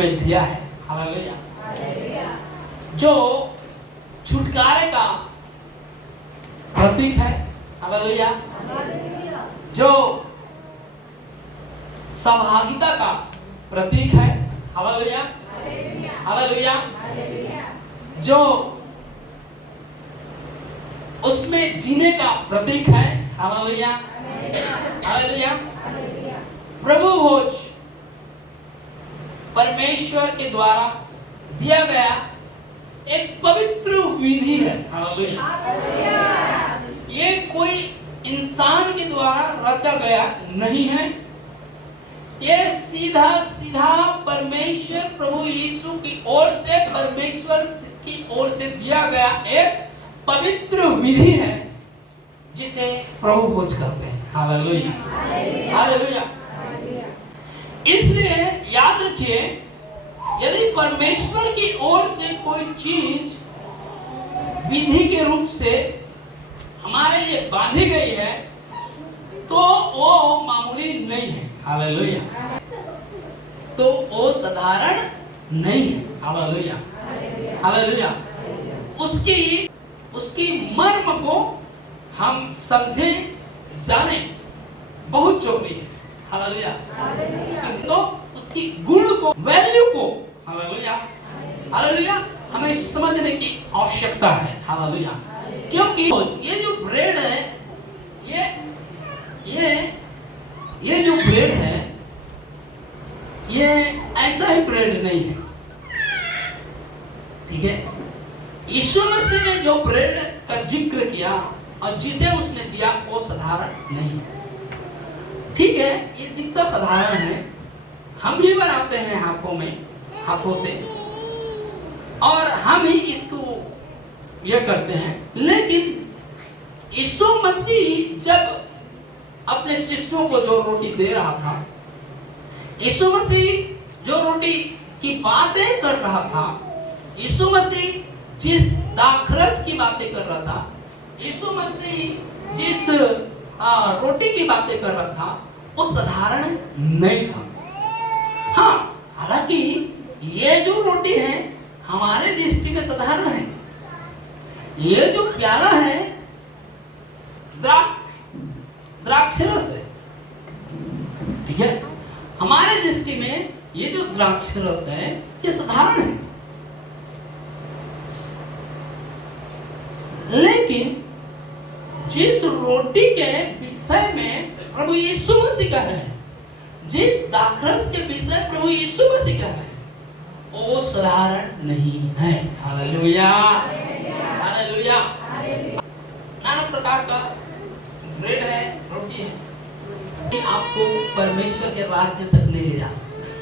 हमें दिया है। हालेलुया। जो छुटकारे का प्रतीक है। हालेलुया। जो सहभागिता का प्रतीक है। हालेलुया। हालेलुया। जो उसमें जीने का प्रतीक है। हालेलुया। हालेलुया। प्रभु भोज परमेश्वर के द्वारा दिया गया एक पवित्र विधि है। हालेलुया। ये कोई इंसान के द्वारा रचा गया नहीं है। ये सीधा सीधा परमेश्वर प्रभु यीशु की ओर से, परमेश्वर की ओर से दिया गया एक पवित्र विधि है जिसे प्रभु भोज करते हैं। हालेलुया। हालेलुया। इसलिए याद रखिए, यदि परमेश्वर की ओर से कोई चीज विधि के रूप से हमारे लिए बांधी गई है तो वो मामूली नहीं है। हालेलुया। तो वो साधारण नहीं है। हालेलुया। हालेलुया। उसकी मर्म को हम समझे जाने बहुत जरूरी है। हालेलुया। तो उसकी गुण को, वैल्यू को, हालेलुया, हालेलुया, हमें समझने की आवश्यकता है। हालेलुया। क्योंकि ये जो ब्रेड है, ये जो ब्रेड है, ये ऐसा ही ब्रेड नहीं है। ठीक है। यीशु मसीह ने जो ब्रेड का जिक्र किया और जिसे उसने दिया वो साधारण नहीं है। ठीक है, ये दिखता साधारण है, हम भी बनाते हैं हाथों से, और हम ही इसको ये करते हैं। लेकिन यीशु मसीह जब अपने शिष्यों को जो रोटी दे रहा था, यीशु मसीह जो रोटी की बातें कर रहा था, यीशु मसीह जिस दाखरस की बातें कर रहा था, यीशु मसीह जिस रोटी की बातें कर रहा था, वो साधारण नहीं था। हाँ, हालांकि ये जो रोटी है हमारे दृष्टि में साधारण है। ये जो प्याला है द्राक्षरस है। ठीक है, हमारे दृष्टि में ये जो द्राक्षरस है ये साधारण है। लेकिन जिस रोटी के विषय में प्रभु यीशु मसीह कह रहे हैं, जिस दाखरस के विषय प्रभु यीशु मसीह कह रहे हैं, वो साधारण नहीं है। हालेलुया। हालेलुया। नाना प्रकार का ब्रेड है, रोटी है, आपको परमेश्वर के राज्य तक ले जा सकता है।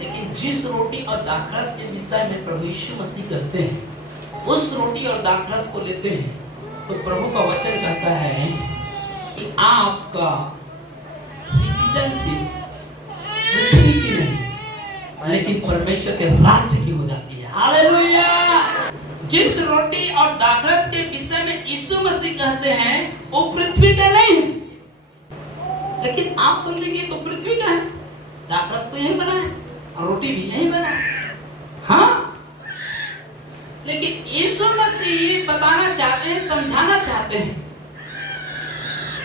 लेकिन जिस रोटी और दाखरस के विषय में प्रभु यीशु मसीह कहते हैं, उस रोटी और दाखरस को लेते हैं तो प्रभु का वचन कहता है कि आपका सिटीजनशिप पृथ्वी की नहीं लेकिन परमेश्वर के राज्य की हो जाती है। हालेलुया। जिस रोटी और दाखरस के विषय में यीशु मसीह कहते हैं वो पृथ्वी का नहीं है, लेकिन आप समझेंगे तो पृथ्वी का है। दाखरस तो यही बना है और रोटी भी यही बना है। हाँ, लेकिन यीशु मसीह बताना चाहते हैं, समझाना चाहते हैं,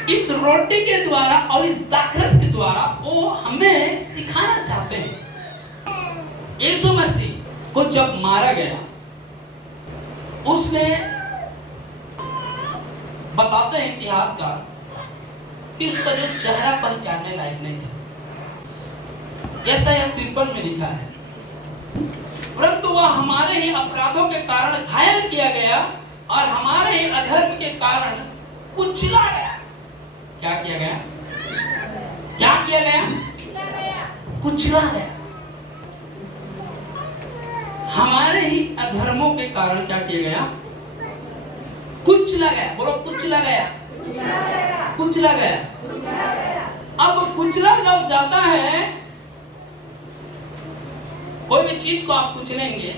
इस रोटी के द्वारा और इस दाखरस के द्वारा वो हमें सिखाना चाहते हैं। यीशु मसीह को जब मारा गया, उसने बताते हैं इतिहासकार कि उसका जो चेहरा पहचानने लायक नहीं था। ऐसा यह 53 में लिखा है, परंतु वह हमारे ही अपराधों के कारण घायल किया गया और हमारे ही अधर्म के कारण कुचला गया। क्या किया गया? क्या किया गया? कुचला गया। हमारे ही अधर्मों के कारण क्या किया गया? कुचला गया। बोलो कुचला गया। कुचला गया। अब कुचला जब जाता है, कोई भी चीज को आप कुचलेंगे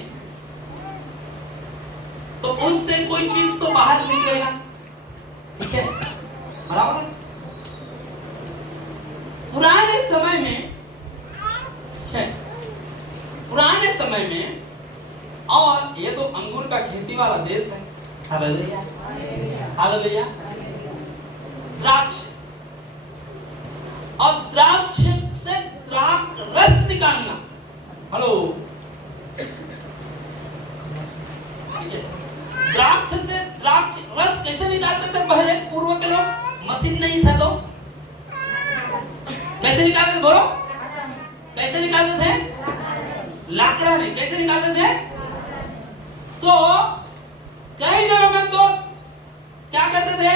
तो उससे कोई चीज तो बाहर निकलेगा। ठीक है, बराबर। पुराने समय में समय में, और ये तो अंगूर का खेती वाला देश है, हालेलुया हालेलुया, द्राक्ष, और द्राक्ष से द्राक्ष रस निकालना, हेलो, द्राक्ष से द्राक्ष रस कैसे निकालते थे पहले पूर्व के लोग? मशीन नहीं था तो कैसे निकालते? बोलो, कैसे निकालते थे? लाकड़ा नहीं, कैसे निकालते थे? तो कई जगह में तो क्या करते थे?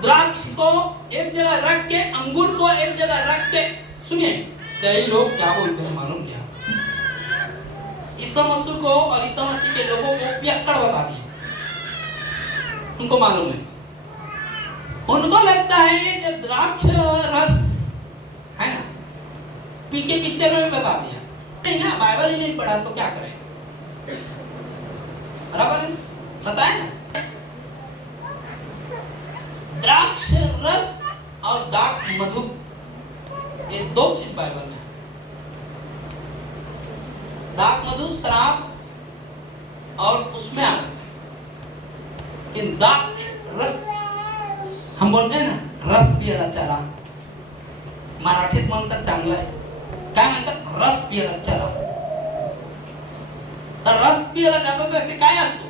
द्राक्ष को एक जगह रख के, अंगूर को एक जगह रख के, सुनिए कई लोग क्या बोलते हैं मालूम क्या? ईसा मसीह को और ईसा मसीह के लोगों को पियक्कड़ बता दिए, उनको मालूम है, उनको लगता है जब द्राक्ष रस है ना, पी के पिक्चर में बता दिया नहीं ना, बाइबल ही नहीं पढ़ा तो क्या करें? बराबर है, पता है ना? द्राक्ष रस और द्राक्ष मधु, ये दो चीज बाइबल में है। द्राक्ष मधु शराब और उसमें आ इन द्राक्ष रस, हम बोलते हैं ना रस पियला चला, मराठीत म्हणतात चांगलं आहे, काय म्हणतात? रस पियला चला. तर रस पियला जातो तर ते काय असतो?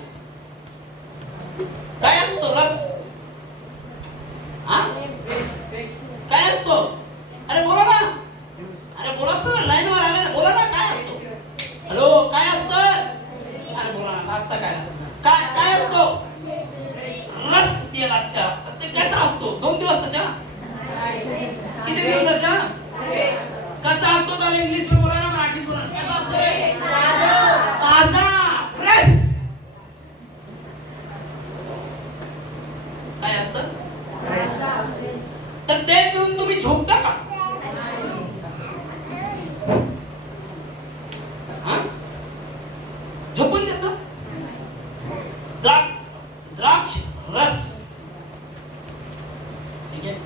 काय असतो रस? काय असतो? अरे बोला ना, अरे बोला तर, लाईन वर आले ना, बोला ना काय असतो? हॅलो, काय असतं? अरे बोला ना, असतं काय? काय असतो? रस पियलाचा. ते कसा असतो? 2 दिवसाचा? किती दिवसाचा? कसा असतो? तर इंग्लिश में बोला ना, मराठीत बोला ना, कसा असतो रे? ताजा, फ्रेश. काय असतं? तर ते पिऊन तुम्ही झोपता का? झोपून देता? द्राक्ष रस, ठीक है,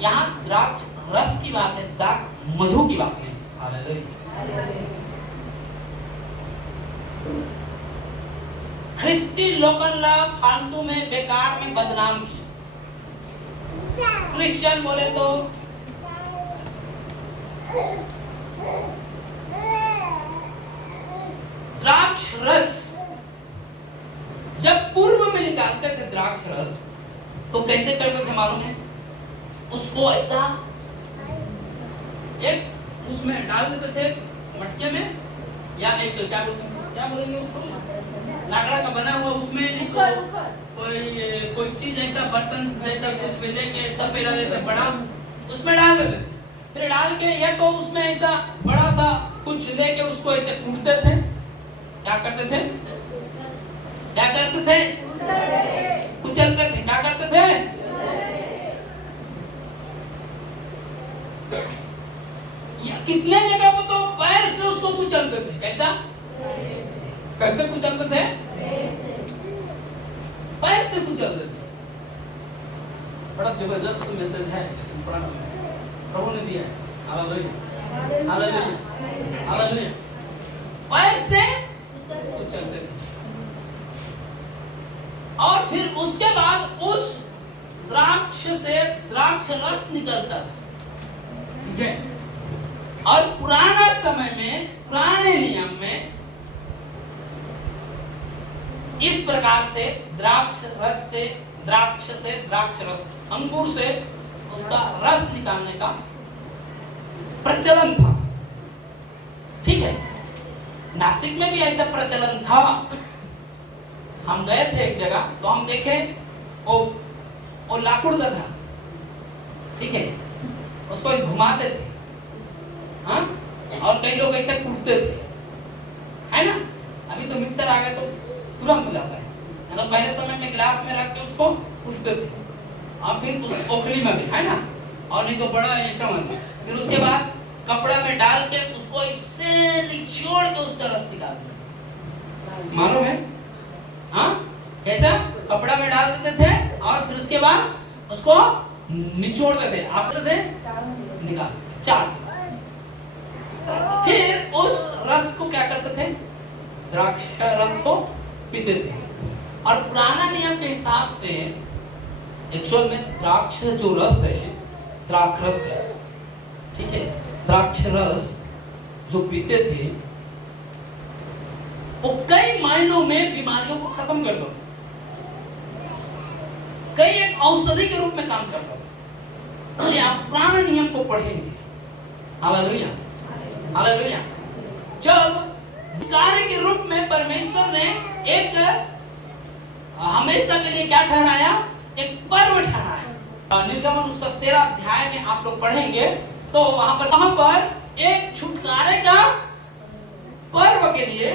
यहाँ द्राक्ष रस की बात है, द्राक्ष मधु की बात है। हालेलुया। ख्रिस्ती लोगोंना फालतू में बेकार में बदनाम किया। क्रिश्चियन बोले तो द्राक्ष रस जब पूर्व में निकालते थे द्राक्ष रस, तो कैसे करते थे मालूम है? उसको ऐसा एक उसमें डाल देते थे मटके में, या एक क्या बोलेंगे उसको, लाकड़ा का बना हुआ, उसमें नहीं तो कोई चीज ऐसा बर्तन जैसा कुछ लेके तपेला जैसा बड़ा उसमें डाल देते थे, फिर डाल के या तो उसमें ऐसा बड़ा सा कुछ लेके उसको ऐसे कूटते थे। क्या करते थे? क्या करते थे? कुचलते थे। क्या करते थे? या कितने जगह पर तो पैर से उसको कुचलते थे। कैसा? कैसे कुचलते थे? पैर से कुचलते थे। बड़ा जबरदस्त मैसेज है, प्रभु ने दिया है। Hallelujah, hallelujah, hallelujah. पैर से कुचलते थे और फिर उसके बाद उस द्राक्ष से द्राक्ष रस निकलता था, ठीक है। और पुराना समय में, पुराने नियम में इस प्रकार से द्राक्ष से द्राक्ष रस, अंगूर से उसका रस निकालने का प्रचलन था, ठीक है। नासिक में भी ऐसा प्रचलन था। हम गए थे एक जगह तो हम देखे वो लाकड़ का था, ठीक है, उसको घुमाते थे, हाँ, और कई लोग ऐसे कूटते थे, है ना। अभी तो मिक्सर आ गया तो तुरंत हो जाता है, मतलब पहले समय में गिलास में रख के उसको कूटते थे, और फिर उस पोखरी में भी, है ना, और नहीं तो बड़ा ये चमन, फिर उसके बाद कपड़ा में डाल के उसको इससे निचोड़ के उसका रस निकालते, मालूम है? हाँ, कैसा? कपड़ा में डाल देते थे और फिर उसके बाद उसको निचोड़ते थे, आप थे निकाल चार, फिर उस रस को क्या करते थे? द्राक्ष रस को पीते थे। और पुराना नियम के हिसाब से एक्चुअल में द्राक्ष जो रस है, द्राक्ष रस है, ठीक है, द्राक्ष रस जो पीते थे वो कई मायनों में बीमारियों को खत्म कर दो, कई एक औषधि के रूप में काम करता था। तो आप पुराने नियम को पढ़ेंगे, हालेलुया हालेलुया, जब कार्य के रूप में परमेश्वर ने एक हमेशा के लिए क्या ठहराया? एक पर्व ठहराया। निर्गमन उसका 13 अध्याय में आप लोग पढ़ेंगे तो वहां पर एक छुटकारे का पर्व के लिए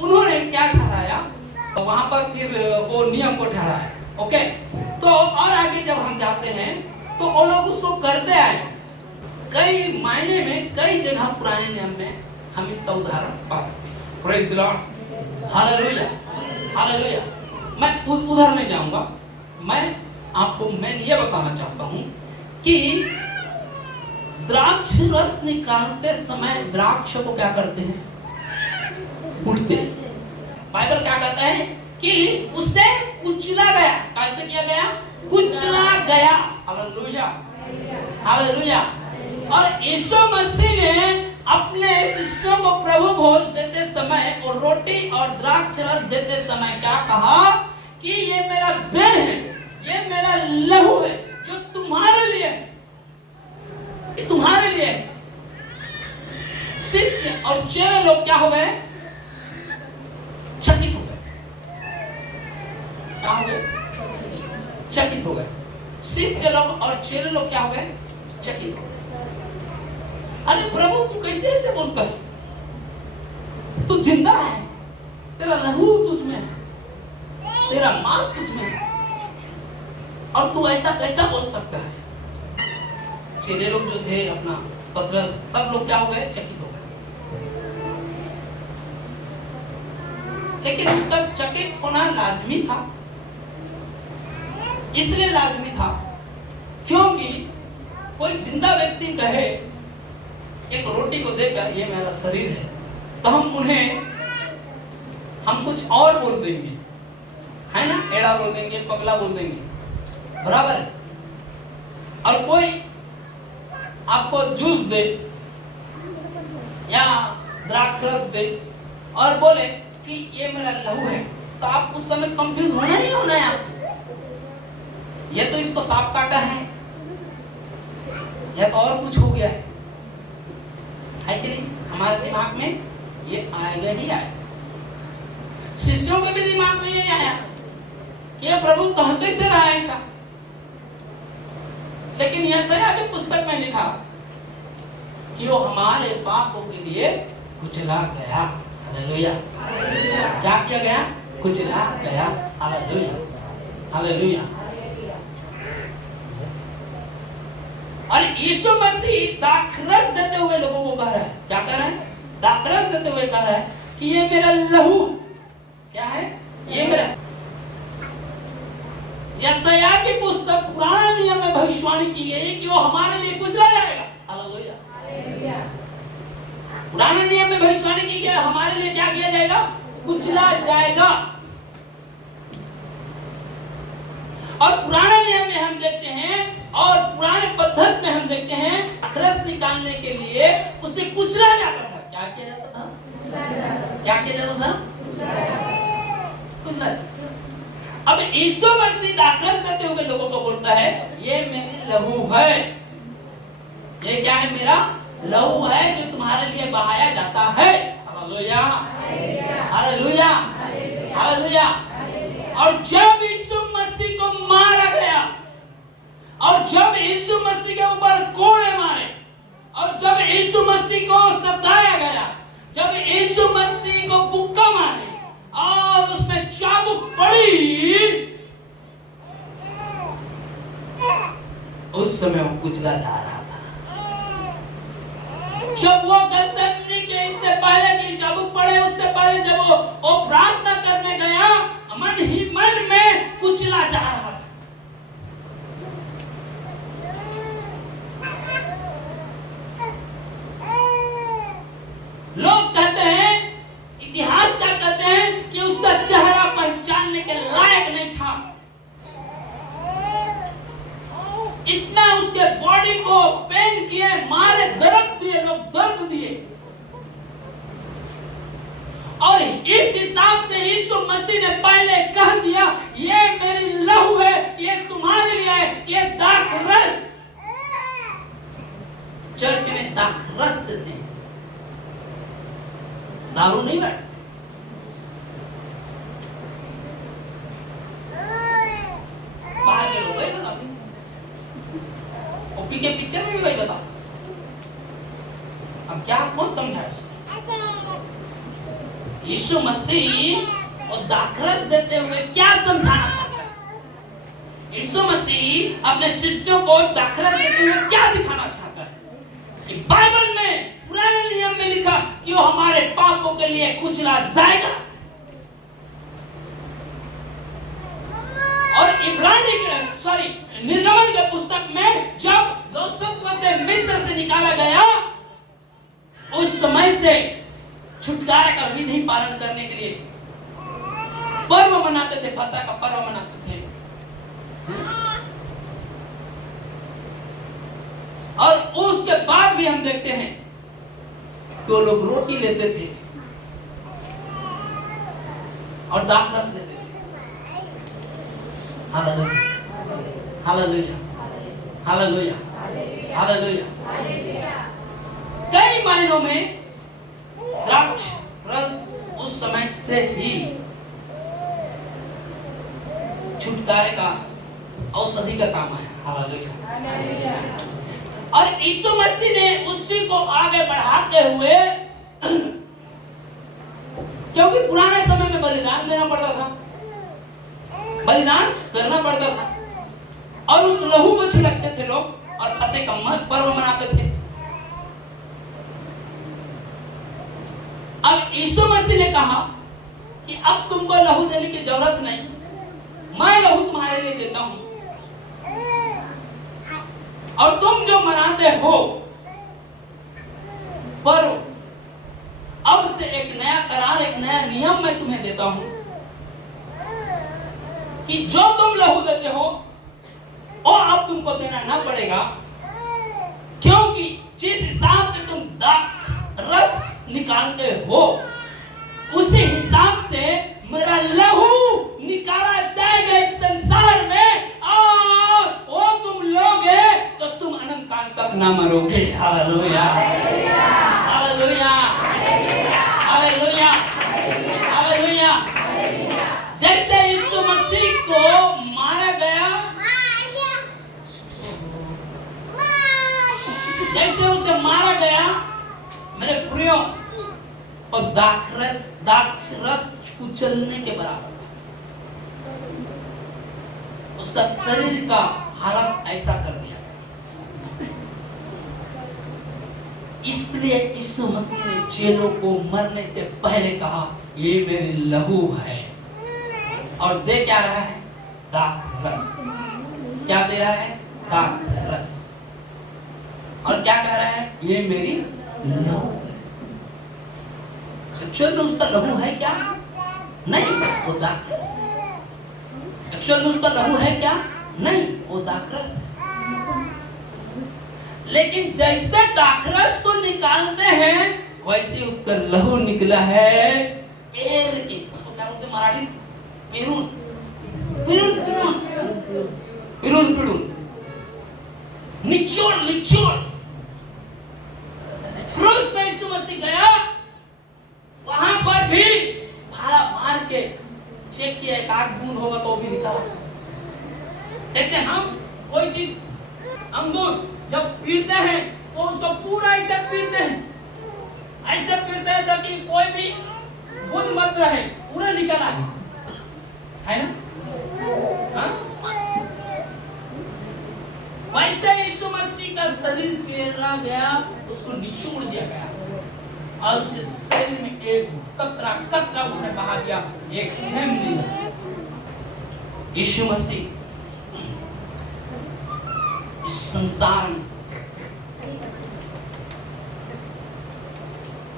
उन्होंने क्या ठहराया, तो वहां पर फिर वो नियम को ठहराया। ओके, तो और आगे जब हम जाते हैं तो वो लोग उसको करते आए। कई मायने में कई जगह पुराने नियम में हम इसका उदाहरण पाते हैं। Praise the Lord, hallelujah hallelujah. मैं उधर नहीं जाऊंगा, मैं ये बताना चाहता हूं कि द्राक्ष रस निकालते समय द्राक्ष को क्या करते हैं? कूटते। बाइबल क्या कहता है कि उसे कुचला गया। कैसे किया गया? कुचला गया। Hallelujah hallelujah. और यीशु मसीह ने अपने शिष्यों को प्रभु भोज देते समय और रोटी और द्राक्ष रस देते समय क्या कहा कि ये मेरा देह है, ये मेरा लहू है जो तुम्हारे लिए है, ये तुम्हारे लिए है। शिष्य और चेले लोग क्या हो गए? चकित हो गए। क्या हो गए? चकित हो गए। शिष्य लोग और चेले लोग क्या हो गए? चकित हो गए। अरे प्रभु तू कैसे ऐसे बोलता है? तू जिंदा है, तेरा लहू तुझ में है, तेरा मांस तुझ में है, और तू ऐसा कैसा बोल सकता है? चेले लोग जो थे, अपना पतरस, सब लोग क्या हो गए? चकित हो गए। लेकिन उसका चकित होना लाजमी था। इसलिए लाजमी था क्योंकि कोई जिंदा व्यक्ति कहे एक रोटी को देकर ये मेरा शरीर है, तो हम कुछ और बोल देंगे, है ना? एड़ा बोल देंगे, पगला बोल देंगे, बराबर है। और कोई आपको जूस दे या द्राक्ष रस दे और बोले कि ये मेरा लहू है, तो आप उस समय कंफ्यूज होना ही होना है आपको। ये तो इसको सांप काटा है, या तो और कुछ हो गया है कि नहीं? हमारे दिमाग में ये आएगा ही आएगा। शिष्यों के भी दिमाग में ये आया कि ये प्रभु कह कैसे रहा है ऐसा। लेकिन यशायाह की पुस्तक में लिखा कि वो हमारे पापों के लिए कुचला गया। हालेलुया। क्या किया गया? कुचला गया। Hallelujah hallelujah. और यीशु मसीह दाखरस देते हुए लोगों को कह रहा है, क्या कह रहा है? दाखरस देते हुए कह रहा है कि ये मेरा लहू, क्या है? ये मेरा। यशायाह की पुस्तक पुराने नियम में भविष्यवाणी की गई कि वो हमारे लिए कुचला जाएगा। हालेलुया। पुराने नियम में भविष्यवाणी की गई हमारे लिए क्या किया जाएगा? कुचला जाएगा। और पुराने नियम में हम देखते हैं और पुराने पद्धति में हम देखते हैं रस निकालने के लिए उसे कुचला जाता था। क्या किया जाता था? क्या किया जाता था? कुचला। अब यीशु मसीह दाखरस देते हुए लोगों को बोलता है ये मेरी लहू है। ये क्या है? मेरा लहू है जो तुम्हारे लिए बहाया जाता है। Hallelujah hallelujah hallelujah. और जब यीशु मसीह को मारा गया और जब यीशु मसीह के ऊपर कोड़े मारे और जब यीशु मसीह को सताया गया, जब यीशु मसीह को मुक्का मारे और उसमें चाबुक पड़ी, उस समय वो कुचला जा रहा था। जब वो गत्सेमनी के इससे पहले कि चाबुक पड़े उससे पहले जब वो प्रार्थना करने गया, मन ही मन में कुचला जा रहा था। ये मेरी लहू है, ये तुम्हारे लिए है, ये दाखरस। चर्च में दाखरस देते हैं, दारू नहीं बैठ। बाहर के लोग वही बताते हैं, ओपी के पिक्चर में भी वही बताते। अब क्या कौन समझाए? यीशु मसीह और दाखरस देते हुए क्या समझाना चाहता है? यीशु मसीह अपने शिष्यों को दाखरस देते हुए क्या दिखाना चाहता है? कि बाइबल में पुराने नियम में लिखा कि वो हमारे पापों के लिए कुचला जाएगा, और निर्गमन के पुस्तक में जब दासत्व से मिस्र से निकाला गया, उस समय से छुटकारा का विधि पालन करने के लिए पर्व मनाते थे, फसह का पर्व मनाते थे। और उसके बाद भी हम देखते हैं कि वो लोग रोटी लेते थे और दाखरस लेते थे। Hallelujah, hallelujah, hallelujah, hallelujah. कई मायनों में द्राक्ष रस उस समय से ही छुटकारे का औषधि का काम है। हालेलुया। और यीशु मसीह ने उसी को आगे बढ़ाते हुए, क्योंकि पुराने समय में बलिदान देना पड़ता था, बलिदान करना पड़ता था, और उस लहू को छिड़कते थे लोग और फसह का पर्व मनाते थे। अब यीशु मसीह ने कहा कि अब तुमको लहू देने की जरूरत नहीं, मैं लहू तुम्हारे लिए देता हूं, और तुम जो मनाते हो पर्व, अब से एक नया करार, एक नया नियम मैं तुम्हें देता हूं कि जो तुम लहू देते हो वो अब तुमको देना ना पड़ेगा, क्योंकि जिस हिसाब से तुम रस निकालते हो उसी हिसाब से मेरा लहू निकाला जाएगा इस संसार में, और वो तुम लोगे तो तुम अनंत काल तक ना मरोगे। Hallelujah, hallelujah, hallelujah, hallelujah. जैसे यीशु मसीह को मारा गया, जैसे उसे मारा गया मेरे प्रियो, और दाखरस कुचलने के बराबर, उसका शरीर का हालत ऐसा कर दिया। इसलिए यीशु मसीह ने चेलों को मरने से पहले कहा, ये मेरी लहू है, और दे क्या रहा है? दाखरस। क्या दे रहा है? दाखरस। और क्या कह रहा है? ये मेरी लहू है। एक्चुअल में उसका लहू है क्या? नहीं, वो दाखरस है। एक्चुअल में उसका लहू है क्या? नहीं, वो दाखरस है। लेकिन जैसे दाखरस को निकालते हैं वैसे उसका लहू निकला है पेड़ के, तो क्या बोलते मराठी? पेरून, पेरून, पेरून, पेरून, पेरून, निचोड़, निचोड़। क्रूस पे यीशु मसीह गया, वहां पर भी भाला मार के चेक किया, एक आग बूंद होगा तो भी निकाला। जैसे हम कोई चीज, अंगूर जब पीटते हैं तो उसको पूरा ऐसे पीटते हैं, ऐसे पीटते हैं ताकि कोई भी बूंद मत रहे, पूरा निकला है ना? हाँ? वैसे यीशु मसीह का शरीर पेरा गया, उसको निचोड़ दिया गया, और उसके शरीर में एक कतरा कतरा उसने बहा दिया, एक हिम दिया। यीशु मसीह इस संसार में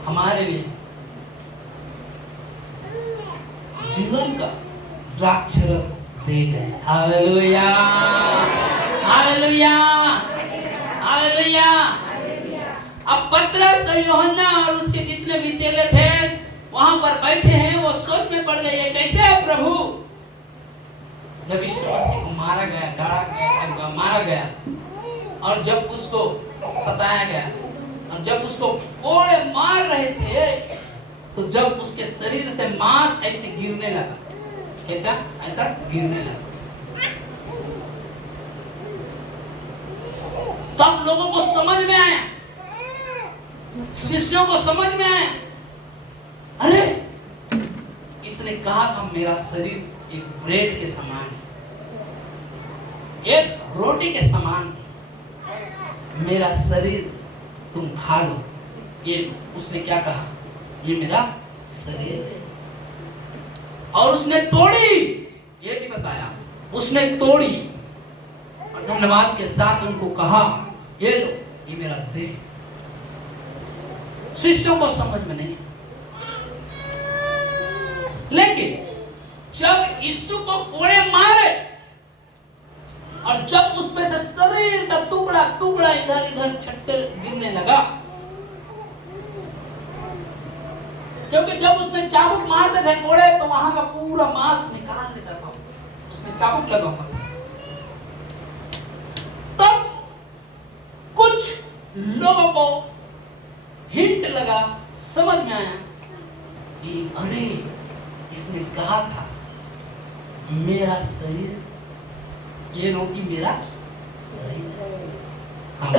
हमारे लिए जीवन का द्राक्षरस दे गए। Hallelujah, hallelujah, hallelujah. अब पतरस और यूहन्ना और उसके जितने भी चेले थे वहां पर बैठे हैं, वो सोच में पड़ गए, कैसे है प्रभु? जब यीशु मसीह को मारा गया, मारा गया और जब उसको सताया गया और जब उसको कोड़े मार रहे थे, तो जब उसके शरीर से मांस ऐसे गिरने लगा, कैसा ऐसा गिरने लगा, तब लोगों को समझ में आया, शिष्यों को समझ में आया, अरे इसने कहा था मेरा शरीर एक ब्रेड के समान है, एक रोटी के समान है, मेरा शरीर तुम खा लो। ये उसने क्या कहा, ये मेरा शरीर है। और उसने तोड़ी, ये भी बताया, उसने तोड़ी और धन्यवाद के साथ उनको कहा, ये लो, ये मेरा देह। शिष्यों को समझ में नहीं, लेकिन जब यीशु को कोड़े मारे और जब उसमें से शरीर का टुकड़ा टुकड़ा इधर इधर छट्टे गिरने लगा, क्योंकि जब उसमें चाबुक मारते थे कोड़े तो वहां का पूरा मांस निकाल लेता था, उसमें चाबुक लगा हुआ था। तब कुछ लोगों को हिंट लगा, समझ में आया कि अरे इसने कहा था मेरा शरीर, ये रोटी मेरा शरीर। हाँ,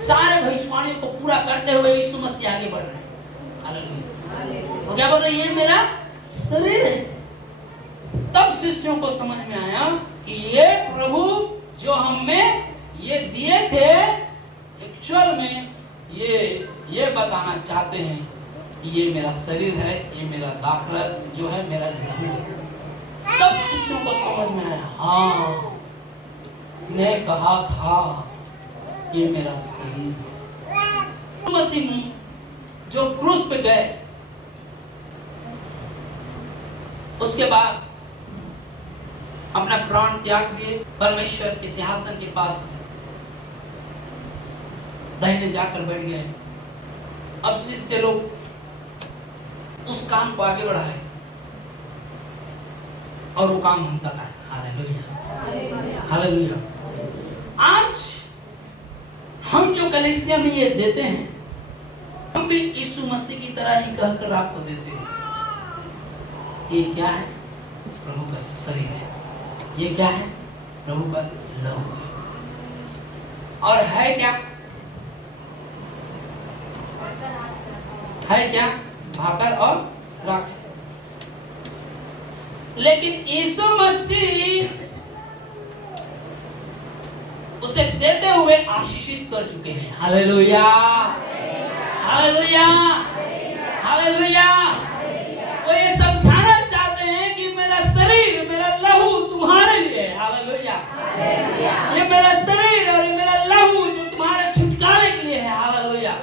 सारे भविष्यवाणियों को पूरा करते हुए यीशु मसीह आगे बढ़ रहे हैं। हालेलुया। वो क्या बोल रहे हैं, ये मेरा शरीर है। तब शिष्यों को समझ में आया कि ये प्रभु जो हमें ये दिए थे, एक्चुअल में ये बताना चाहते हैं कि ये मेरा शरीर है, ये मेरा दाखरस जो है मेरा लहू है। तब शिष्यों को समझ में आया, हाँ उसने कहा था ये मेरा शरीर है। मसीह जो क्रूस पे गए, उसके बाद अपना प्राण त्याग दिए, परमेश्वर के सिंहासन के पास दाहिने जाकर बैठ गए। अब शिष्य लोग उस काम को आगे बढ़ाए और वो काम हम तक आए। Hallelujah, hallelujah. आज हम जो कलीसिया में ये देते हैं, हम भी यीशु मसीह की तरह ही कहकर आपको देते हैं। ये क्या है, प्रभु का शरीर है। ये क्या है, प्रभु का लहू। और है क्या, है क्या, भाकर और द्राक्ष। लेकिन यीशु मसीह उसे देते हुए आशीषित कर चुके हैं। Hallelujah, hallelujah, hallelujah. वो ये समझाना चाहते हैं कि मेरा शरीर, मेरा लहू तुम्हारे लिए है। हालेलुया। ये मेरा शरीर और ये मेरा लहू जो तुम्हारे छुटकारे के लिए है। हालेलुया।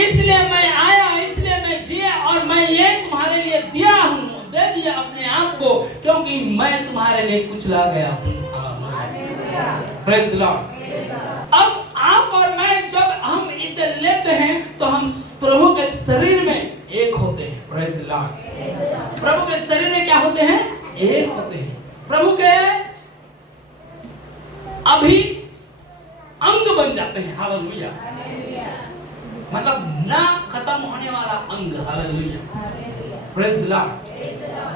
इसलिए मैं आया, इसलिए मैं जिया और मैं ये तुम्हारे लिए दिया हूँ, दे दिया अपने आप को, क्योंकि मैं तुम्हारे लिए कुछ ला गया हूँ। Praise the Lord. अब आप और मैं जब हम इसे लेते हैं तो हम प्रभु के शरीर में एक होते हैं। Praise the Lord. प्रभु के शरीर में क्या होते हैं, एक होते हैं। प्रभु के अभी अंग बन जाते हैं। हालेलुया। मतलब ना खत्म होने वाला अंग। Hallelujah, praise the Lord.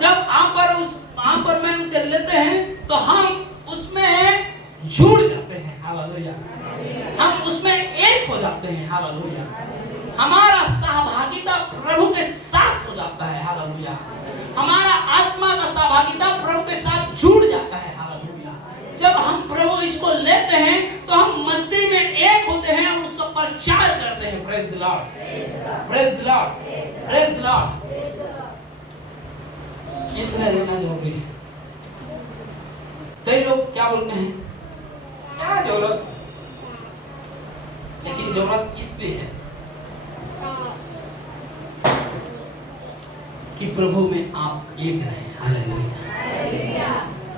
जब आप पर मैं उसे लेते हैं तो हम उसमें जुड़ जाते हैं। हालेलुया। हम उसमें एक हो जाते हैं। हालेलुया। हमारा सहभागिता प्रभु के साथ हो जाता है। हालेलुया। हमारा आत्मा का सहभागिता प्रभु के साथ जुड़ जाता है। हालेलुया। जब हम प्रभु इसको लेते हैं तो हम मसीह में एक होते हैं और उसका प्रचार करते हैं। Praise the Lord, praise the Lord, praise the Lord. इसने रहना जरूरी है। कई लोग क्या बोलते हैं, क्या जरूरत, लेकिन जरूरत इसलिए है कि प्रभु में आप एक रहें। हालेलुया।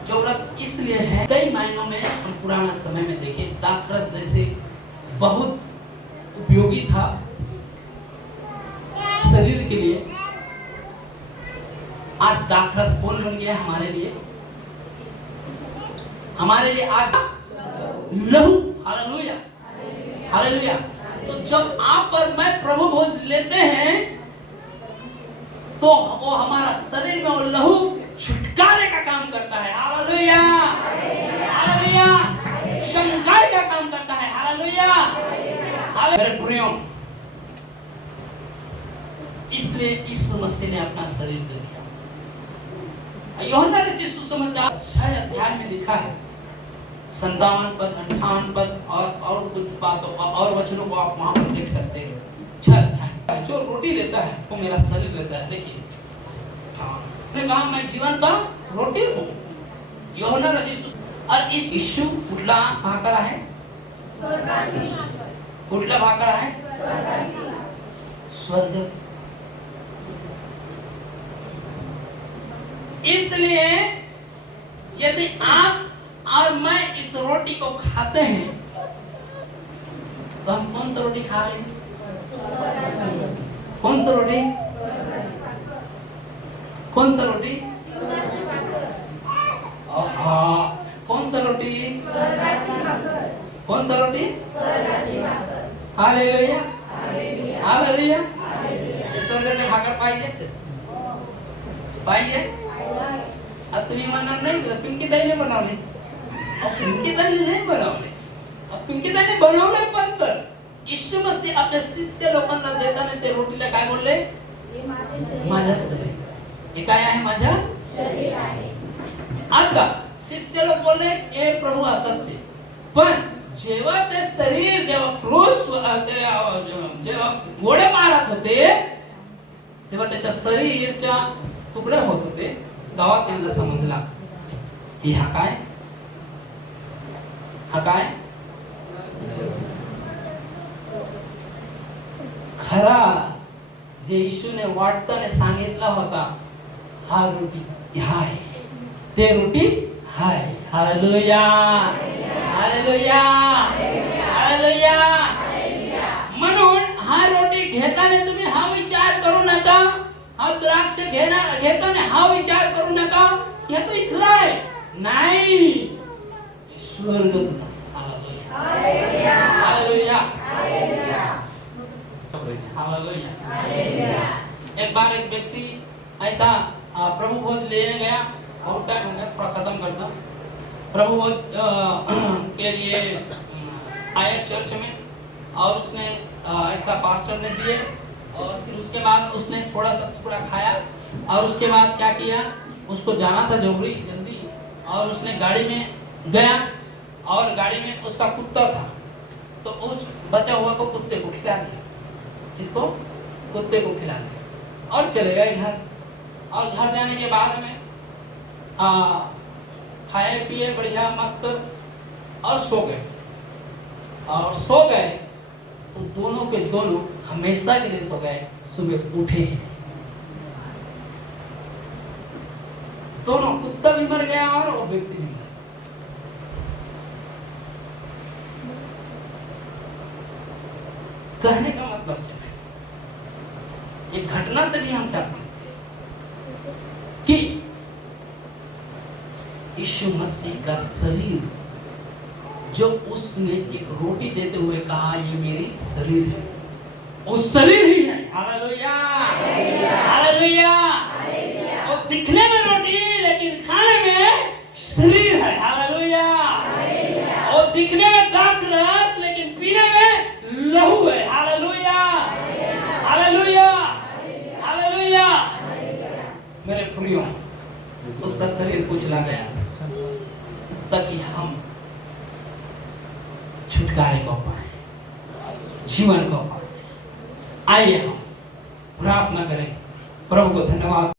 जरूरत इसलिए है, कई मायनों में हम पुराना समय में देखें, दाखरस जैसे बहुत उपयोगी था शरीर के लिए, आज दाखरस कौन बन गया हमारे लिए? हमारे लिए आज लहू। Hallelujah, hallelujah. तो जब आप और मैं प्रभु भोज लेते हैं तो वो हमारा शरीर में वो लहू छुटकारे का काम करता है। Hallelujah, hallelujah. संगाई का काम करता है। हालेलुया, मेरे प्रियो, इसलिए यीशु मसीह ने अपना शरीर दे दिया। यूहन्ना रचित सुसमाचार 6 अध्याय में लिखा है 57 पद 58 पद और कुछ बातों और वचनों को आप वहां पर देख सकते हैं। 6 अध्याय। जो रोटी लेता है वो मेरा शरीर लेता है। देखिए, उसने कहा मैं जीवन का रोटी हूँ। यूहन्ना रचित। और इस यीशु कुठला कहाँ करा है? कुठला भाग करा है? स्वर्ग। इसलिए यदि आप और मैं इस रोटी को खाते हैं तो हम कौन सा रोटी खा रहे हैं? कौन सा रोटी? कौन सा रोटी? कौन सा रोटी? कौन सा रोटी? Hallelujah, hallelujah. स्वर्गाची भाकर पाहिजे? पाहिजे? अब तुम्ही म्हणणार नाही पिंकी ताईने बनवले. पिंकी ताईने नाही बनवले. पिंकी ताईने बनवले पण तर यीशु मसीह आपल्या शिष्य लोकांना देताना ते रोटीला काय बोलले? माझा शरीर. हे काय आहे? माझा शरीर आहे. आता शिष्य लोक बोलले हे प्रभू असंच आहे. पण जेव्हा ते शरीर जेव्हा क्रूस जेव्हा गोळे मारत होते तेव्हा त्याच्या शरीरच्या तुकडे होत होते. गावात त्यांना समजला की हा काय? हा काय? खरा जे येशूने वाटताना सांगितला होता हा रोटी हाय, ते रोटी हाय. Hallelujah, hallelujah, hallelujah. म्हणून हा रोटी घेताना तुम्ही हा विचार करू नका, हा द्राक्ष घेताना हा विचार करू नका की तो इथला आहे. नाही, स्वर्ग. Hallelujah, hallelujah, hallelujah. एक बार एक व्यक्ति ऐसा प्रभु भोज लेने गया. बहुत टाइम हो गया, थोड़ा खत्म करता. प्रभु भोज के लिए आया चर्च में और उसने ऐसा पास्टर ने दिए और फिर उसके बाद उसने थोड़ा सा टुकड़ा खाया और उसके बाद क्या किया, उसको जाना था जल्दी और उसने गाड़ी में गया और गाड़ी में उसका कुत्ता था तो उस बचा हुआ को कुत्ते को खिला दिया. इसको कुत्ते को खिला दिया और चले गए घर. और घर जाने के बाद में खाए पिए बढ़िया मस्त और सो गए. और सो गए तो दोनों के दोनों हमेशा के लिए सो गए. सुबह उठे दोनों, कुत्ता भी मर गया और वो व्यक्ति भी मर. कहने का मतलब एक घटना से भी हम क्या समझते कि यीशु मसीह का शरीर जो उसने एक रोटी देते हुए कहा ये मेरी शरीर है, वो शरीर ही है. Hallelujah, hallelujah. वो दिखने में रोटी लेकिन खाने में शरीर है. हालेलुया. वो दिखने में दाखरस लेकिन पीने में लहू है. Hallelujah, hallelujah, hallelujah. मेरे प्रियो, उसका शरीर कुचला गया ताकि हम छुटकारे को पाए, जीवन को पाए. आइए हम प्रार्थना करें. प्रभु को धन्यवाद.